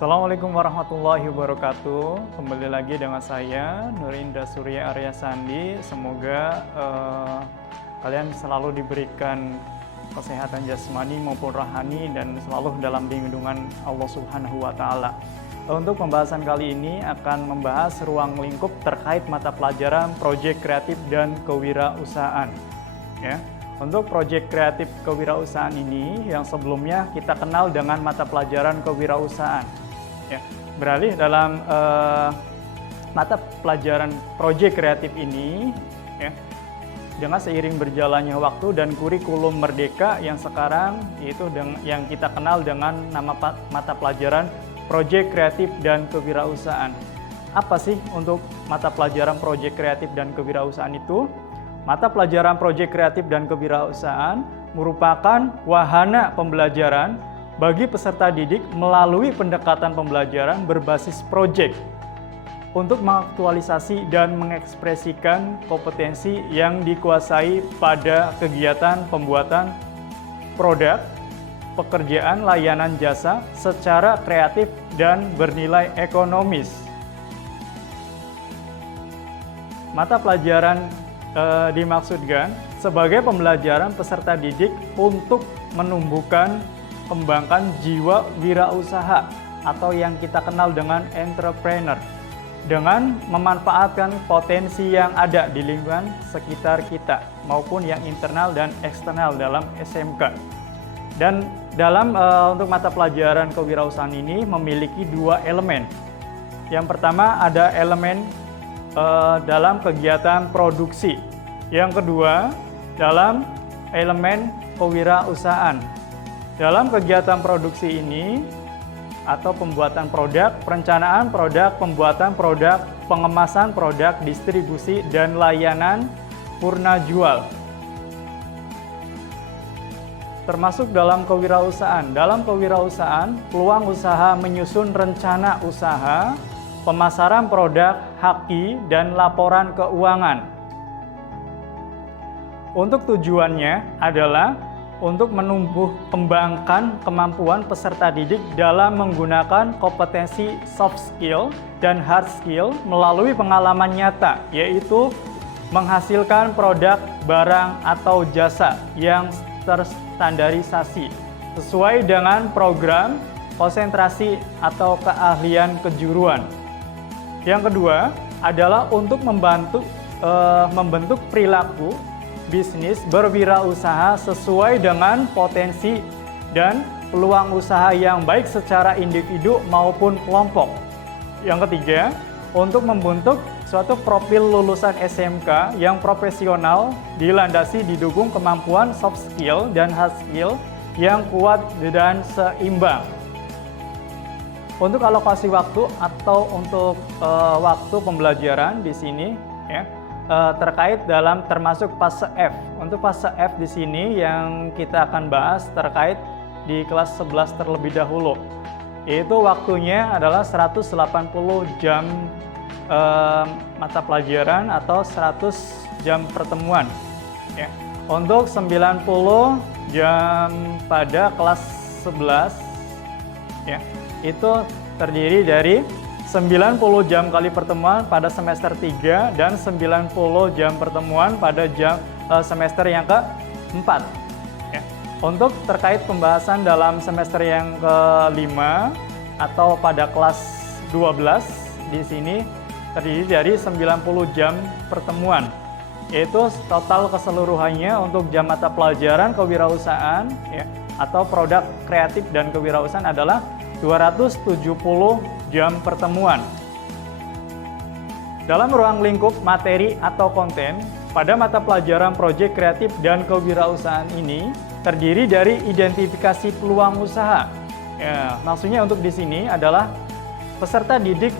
Assalamualaikum warahmatullahi wabarakatuh. Kembali lagi dengan saya Nurindra Surya Arya Sandi. Semoga kalian selalu diberikan kesehatan jasmani maupun rohani dan selalu dalam lindungan Allah Subhanahu wa taala. Untuk pembahasan kali ini akan membahas ruang lingkup terkait mata pelajaran proyek kreatif dan kewirausahaan. Ya. Untuk proyek kreatif kewirausahaan ini yang sebelumnya kita kenal dengan mata pelajaran kewirausahaan. Ya. Beralih dalam mata pelajaran proyek kreatif ini, ya, dengan seiring berjalannya waktu dan kurikulum merdeka yang sekarang yaitu yang kita kenal dengan nama mata pelajaran proyek kreatif dan kewirausahaan. Apa sih untuk mata pelajaran proyek kreatif dan kewirausahaan itu? Mata pelajaran proyek kreatif dan kewirausahaan merupakan wahana pembelajaran bagi peserta didik melalui pendekatan pembelajaran berbasis proyek untuk mengaktualisasi dan mengekspresikan kompetensi yang dikuasai pada kegiatan pembuatan produk, pekerjaan layanan jasa secara kreatif dan bernilai ekonomis. Mata pelajaran dimaksudkan sebagai pembelajaran peserta didik untuk menumbuhkan, kembangkan jiwa wirausaha atau yang kita kenal dengan entrepreneur dengan memanfaatkan potensi yang ada di lingkungan sekitar kita maupun yang internal dan eksternal dalam SMK. Dan dalam untuk mata pelajaran kewirausahaan ini memiliki dua elemen. Yang pertama ada elemen dalam kegiatan produksi. Yang kedua, dalam elemen kewirausahaan. Dalam kegiatan produksi ini atau pembuatan produk, perencanaan produk, pembuatan produk, pengemasan produk, distribusi dan layanan purna jual. Termasuk dalam kewirausahaan. Dalam kewirausahaan, peluang usaha menyusun rencana usaha, pemasaran produk, haki, dan laporan keuangan. Untuk tujuannya adalah untuk menumbuh kembangkan kemampuan peserta didik dalam menggunakan kompetensi soft skill dan hard skill melalui pengalaman nyata, yaitu menghasilkan produk, barang, atau jasa yang terstandarisasi sesuai dengan program, konsentrasi, atau keahlian kejuruan. Yang kedua adalah untuk membentuk perilaku bisnis berwirausaha sesuai dengan potensi dan peluang usaha yang baik secara individu maupun kelompok. Yang ketiga, untuk membentuk suatu profil lulusan SMK yang profesional dilandasi didukung kemampuan soft skill dan hard skill yang kuat dan seimbang. Untuk alokasi waktu atau untuk waktu pembelajaran di sini ya terkait dalam termasuk fase F. Untuk fase F di sini yang kita akan bahas terkait di kelas 11 terlebih dahulu. Yaitu waktunya adalah 180 jam mata pelajaran atau 100 jam pertemuan. Ya. Untuk 90 jam pada kelas 11 ya. Itu terdiri dari 90 jam kali pertemuan pada semester 3 dan 90 jam pertemuan pada semester yang ke-4. Ya. Untuk terkait pembahasan dalam semester yang ke-5 atau pada kelas 12 di sini terdiri dari 90 jam pertemuan. Yaitu total keseluruhannya untuk jam mata pelajaran kewirausahaan ya, atau produk kreatif dan kewirausahaan adalah 270 jam pertemuan. Dalam ruang lingkup materi atau konten, pada mata pelajaran proyek kreatif dan kewirausahaan ini terdiri dari identifikasi peluang usaha. Ya, maksudnya untuk di sini adalah peserta didik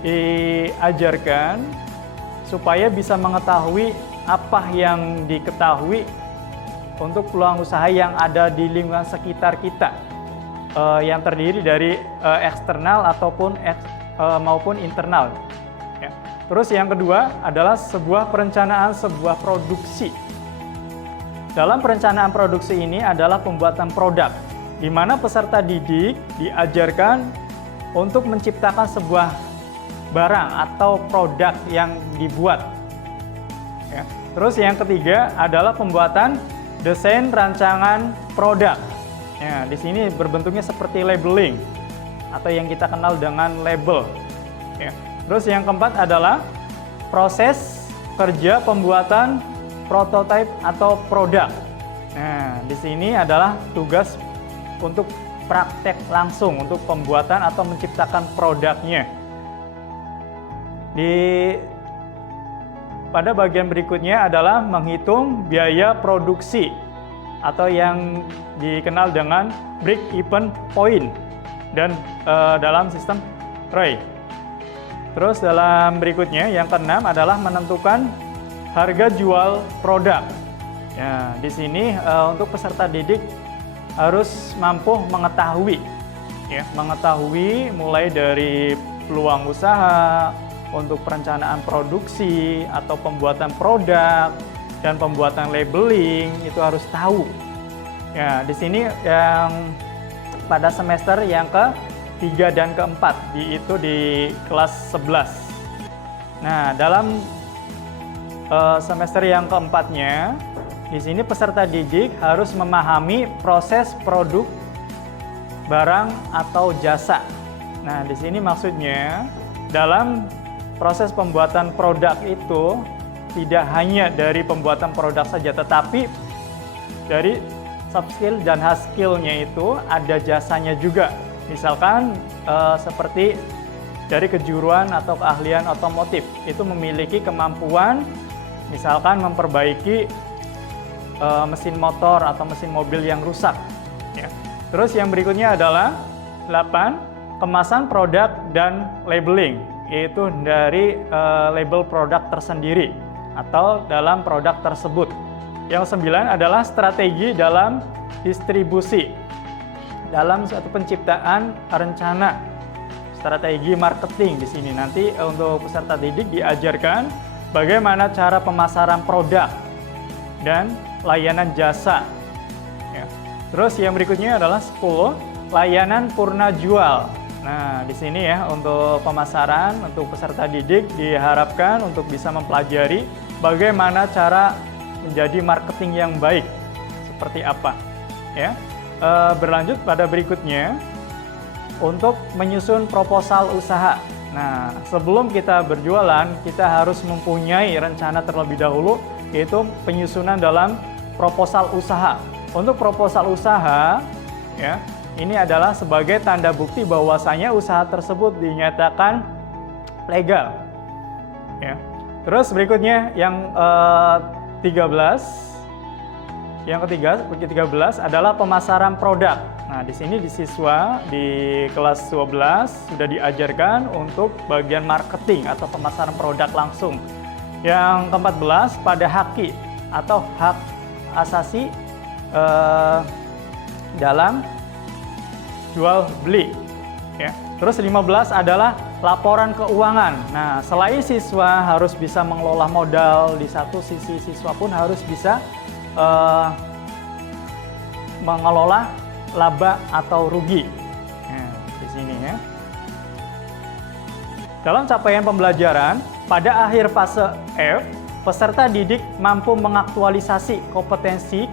diajarkan supaya bisa mengetahui apa yang diketahui untuk peluang usaha yang ada di lingkungan sekitar kita. Yang terdiri dari eksternal ataupun maupun internal. Ya. Terus yang kedua adalah sebuah perencanaan sebuah produksi. Dalam perencanaan produksi ini adalah pembuatan produk, di mana peserta didik diajarkan untuk menciptakan sebuah barang atau produk yang dibuat. Ya. Terus yang ketiga adalah pembuatan desain rancangan produk. Ya, di sini berbentuknya seperti labeling atau yang kita kenal dengan label. Ya. Terus yang keempat adalah proses kerja pembuatan prototipe atau produk. Nah, di sini adalah tugas untuk praktek langsung untuk pembuatan atau menciptakan produknya. Pada bagian berikutnya adalah menghitung biaya produksi atau yang dikenal dengan break-even point dan dalam sistem ROI. Terus dalam berikutnya yang keenam adalah menentukan harga jual produk. Ya, di sini untuk peserta didik harus mampu mengetahui, ya, mengetahui mulai dari peluang usaha, untuk perencanaan produksi atau pembuatan produk dan pembuatan labeling itu harus tahu. Ya, di sini yang pada semester yang ke-3 dan ke-4 itu di kelas 11. Nah, dalam semester yang keempatnya, di sini peserta didik harus memahami proses produk, barang atau jasa. Nah, di sini maksudnya dalam proses pembuatan produk itu tidak hanya dari pembuatan produk saja, tetapi dari soft skill dan hard skill-nya itu ada jasanya juga. Misalkan seperti dari kejuruan atau keahlian otomotif, itu memiliki kemampuan misalkan memperbaiki mesin motor atau mesin mobil yang rusak. Ya. Terus yang berikutnya adalah 8, kemasan produk dan labeling, yaitu dari label produk tersendiri atau dalam produk tersebut. Yang 9 adalah strategi dalam distribusi, dalam suatu penciptaan rencana strategi marketing. Di sini nanti untuk peserta didik diajarkan bagaimana cara pemasaran produk dan layanan jasa. Ya. Terus yang berikutnya adalah 10, layanan purna jual. Nah, di sini ya untuk pemasaran untuk peserta didik diharapkan untuk bisa mempelajari bagaimana cara menjadi marketing yang baik seperti apa. Ya, berlanjut pada berikutnya untuk menyusun proposal usaha. Nah, sebelum kita berjualan kita harus mempunyai rencana terlebih dahulu, yaitu penyusunan dalam proposal usaha. Untuk proposal usaha, ya, ini adalah sebagai tanda bukti bahwasanya usaha tersebut dinyatakan legal. Ya. Terus berikutnya yang 13, yang ke-13 adalah pemasaran produk. Nah, di sini di siswa di kelas 12 sudah diajarkan untuk bagian marketing atau pemasaran produk langsung. Yang ke-14 pada haki atau hak asasi dalam jual beli. Ya. Terus 15 adalah laporan keuangan. Nah, selain siswa harus bisa mengelola modal, di satu sisi siswa pun harus bisa mengelola laba atau rugi. Nah, di sini ya. Dalam capaian pembelajaran, pada akhir fase F, peserta didik mampu mengaktualisasi kompetensi,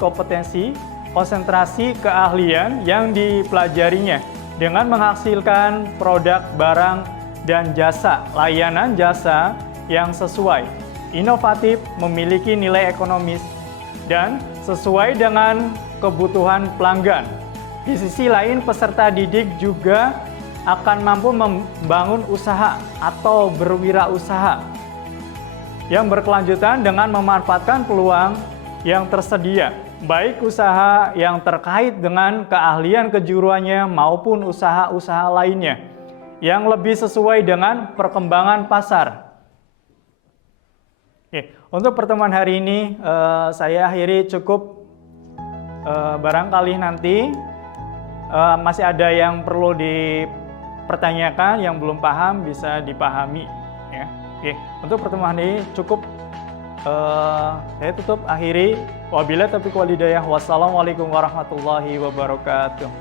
konsentrasi keahlian yang dipelajarinya dengan menghasilkan produk, barang, dan jasa, layanan jasa yang sesuai, inovatif, memiliki nilai ekonomis, dan sesuai dengan kebutuhan pelanggan. Di sisi lain, peserta didik juga akan mampu membangun usaha atau berwirausaha yang berkelanjutan dengan memanfaatkan peluang yang tersedia, baik usaha yang terkait dengan keahlian kejuruannya maupun usaha-usaha lainnya yang lebih sesuai dengan perkembangan pasar. Oke, untuk pertemuan hari ini saya akhiri cukup. Barangkali nanti masih ada yang perlu dipertanyakan, yang belum paham bisa dipahami. Ya. Oke, untuk pertemuan ini cukup. Saya tutup akhiri. Wabillahi taufiq wal hidayah. Wassalamualaikum warahmatullahi wabarakatuh.